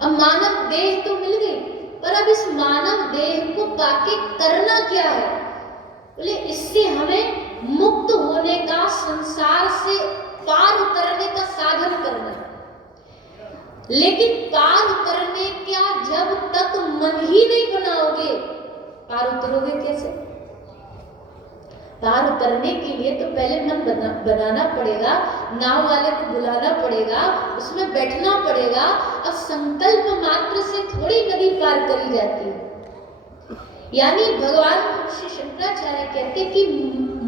अब मानव देह तो मिल गई, पर अब इस मानव देह को पाके करना क्या है? बोले इससे हमें मुक्त होने का, संसार से पार उतरने का साधन करना है। लेकिन पार उतरने क्या, जब तक मन ही नहीं बनाओगे पार उतरोगे कैसे? पार उतरने के लिए तो पहले मन बनाना पड़ेगा, नाव वाले को बुलाना पड़ेगा, उसमें बैठना पड़ेगा। अब संकल्प मात्र से थोड़ी नदी पार करी जाती है। यानी भगवान श्री शंकराचार्य कहते कि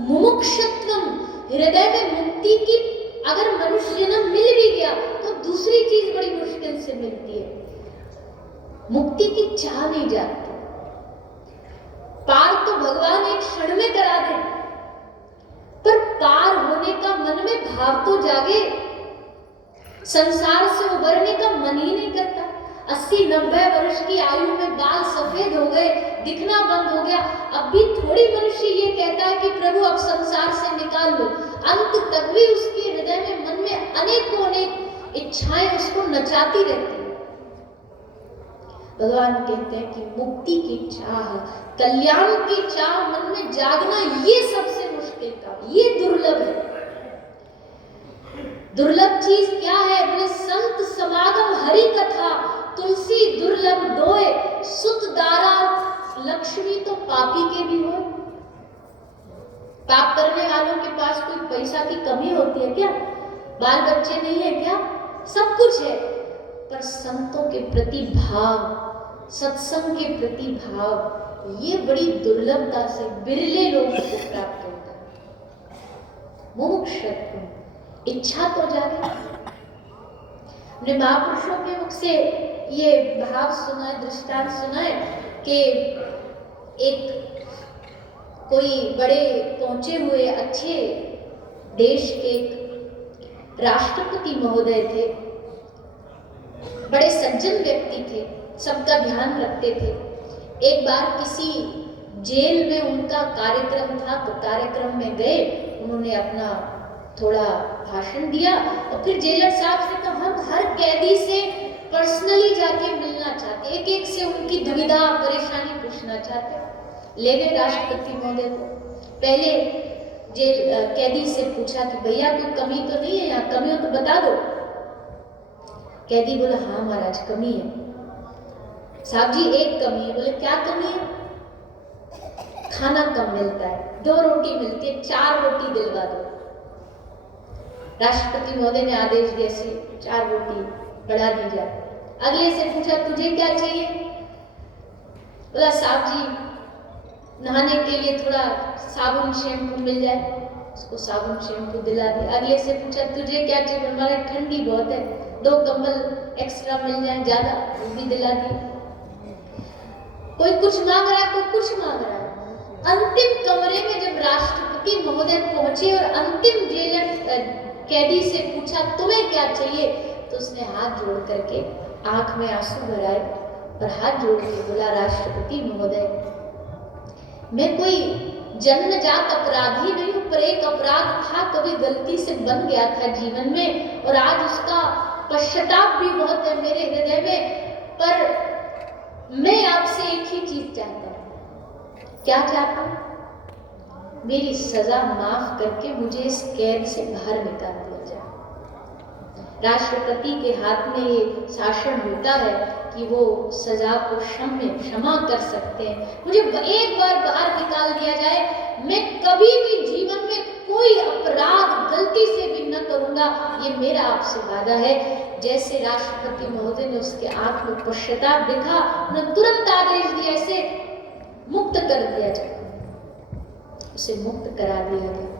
मुमुक्षुत्वम, हृदय में मुक्ति की अगर मनुष्य जन्म मिल भी गया तो दूसरी चीज बड़ी मुश्किल से मिलती है, मुक्ति की चाह नहीं जाती। पार तो भगवान एक क्षण में करा दे, पर पार होने का मन में भाव तो जागे। संसार से उबरने का मन ही नहीं करता। 80-90 वर्ष की आयु में बाल सफेद हो गए, दिखना बंद हो गया, अब भी थोड़ी मनुष्य ये कहता है कि प्रभु अब संसार से निकाल लो। अंत तक भी उसके हृदय में, मन में अनेकों अनेक इच्छाएं उसको नचाती रहती है। भगवान कहते हैं कि मुक्ति की चाह, कल्याण की चाह मन में जागना, ये सबसे मुश्किल काम, ये दुर्लभ है। दुर्लभ चीज क्या है? बोले संत समागम हरि कथा, तुलसी दुर्लभ दोए, सुत दारा लक्ष्मी तो पापी के भी हो। पाप करने वालों के पास कोई पैसा की कमी होती है क्या? बाल बच्चे नहीं है क्या? सब कुछ है, पर संतों के प्रति भाव, सत्संग के प्रति भाव, ये बड़ी दुर्लभता से बिरले लोगों को प्राप्त होता है। मुमुक्षुत्व, इच्छा तो जागे। हमने महापुरुषों के मुख से ये भाव सुना है, दृष्टांत सुना है कि एक कोई बड़े पहुंचे हुए अच्छे देश के राष्ट्रपति महोदय थे, बड़े सज्जन व्यक्ति थे, सबका ध्यान रखते थे। एक बार किसी जेल में उनका कार्यक्रम था, तो कार्यक्रम में गए, उन्होंने अपना थोड़ा भाषण दिया और फिर जेलर साहब से कहा हम हर कैदी से पर्सनली जाके मिलना चाहते, एक एक से उनकी दुविधा परेशानी पूछना चाहते। ले गए राष्ट्रपति महोदय को। पहले जेल कैदी से पूछा कि भैया कोई कमी तो नहीं है यहाँ, कमी हो तो बता दो। कैदी बोला हाँ महाराज कमी है। साहब जी एक कमी है। बोले क्या कमी है? खाना कम मिलता है, 2 रोटी मिलती है, 4 रोटी दिलवा दो। राष्ट्रपति महोदय ने आदेश दिया से 4 रोटी बढ़ा दी जाए। अगले से पूछा तुझे क्या चाहिए? बोला साहब जी नहाने के लिए थोड़ा साबुन शैम्पू मिल जाए, उसको साबुन शैम्पू दिला दिया। अगले से पूछा तुझे क्या चाहिए? हमारे ठंडी बहुत है, 2 कंबल एक्स्ट्रा मिल जाए ज्यादा, वो भी दिला दिए। कोई कुछ मांग रहा है, कोई कुछ मांग रहा है। अंतिम कमरे में जब राष्ट्रपति महोदय पहुंचे और अंतिम जेलर कैदी से पूछा तुम्हें क्या चाहिए, तो उसने हाथ जोड़ करके आंख में आंसू भराए और हाथ जोड़ के बोला राष्ट्रपति महोदय मैं कोई जन्मजात अपराधी नहीं हूं, पर एक अपराध था, कभी गलती से बन गया था जीवन में और आज उसका पश्चाताप भी बहुत है मेरे हृदय में, पर मैं आपसे एक ही चीज चाहता हूं। क्या चाहता हूं? मेरी सजा माफ करके मुझे इस कैद से बाहर निकाल दिया जाए। राष्ट्रपति के हाथ में ये शासन होता है कि वो सजा को क्षमा कर सकते हैं। मुझे एक बार बाहर निकाल दिया जाए, मैं कभी भी जीवन में कोई अपराध गलती से भी न करूंगा, ये मेरा आपसे वादा है। जैसे राष्ट्रपति महोदय ने उसके आंख में पश्चाताप देखा, उन्होंने तुरंत आदेश दिया इसे मुक्त कर दिया जाए, उसे मुक्त करा दिया गया।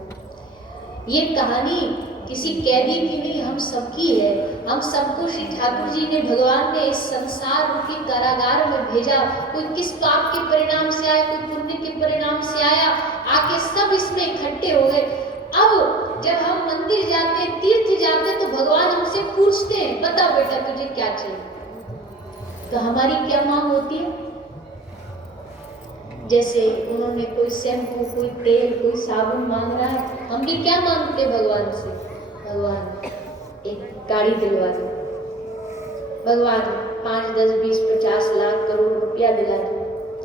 ये कहानी किसी कैदी की नहीं, हम सबकी है। हम सबको श्री ठाकुर जी ने, भगवान ने इस संसार रूपी कारागार में भेजा। कोई किस पाप के परिणाम से आया, कोई पुण्य के परिणाम से आया, आके सब इसमें इकट्ठे हो गए। अब जब हम मंदिर जाते, तीर्थ जाते, तो भगवान हमसे पूछते हैं बता बेटा तुझे क्या चाहिए, तो हमारी क्या मांग होती है? जैसे उन्होंने कोई शैम्पू, कोई तेल, कोई साबुन मांग रहा है, हम भी क्या मांगते भगवान से? भगवान एक गाड़ी दिलवा दो, भगवान 5, 10, 20, 50 लाख करोड़ रुपया दिला दो,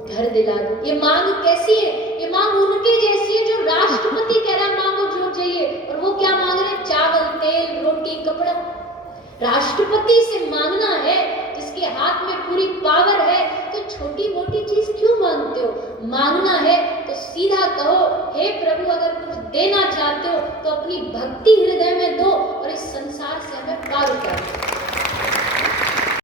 घर दिला दो। ये मांग कैसी है? ये मांग उनके जैसी है जो राष्ट्रपति कह रहा मांगो जो चाहिए, और वो क्या मांग रहे? चावल, तेल, रोटी, कपड़ा। राष्ट्रपति से मांगना है जिसके हाथ में पूरी पावर है, तो छोटी मोटी चीज क्यों मांगते हो? मांगना है तो सीधा कहो, हे प्रभु अगर कुछ देना चाहते हो तो अपनी भक्ति हृदय में दो और इस संसार से हमें पार उतारो।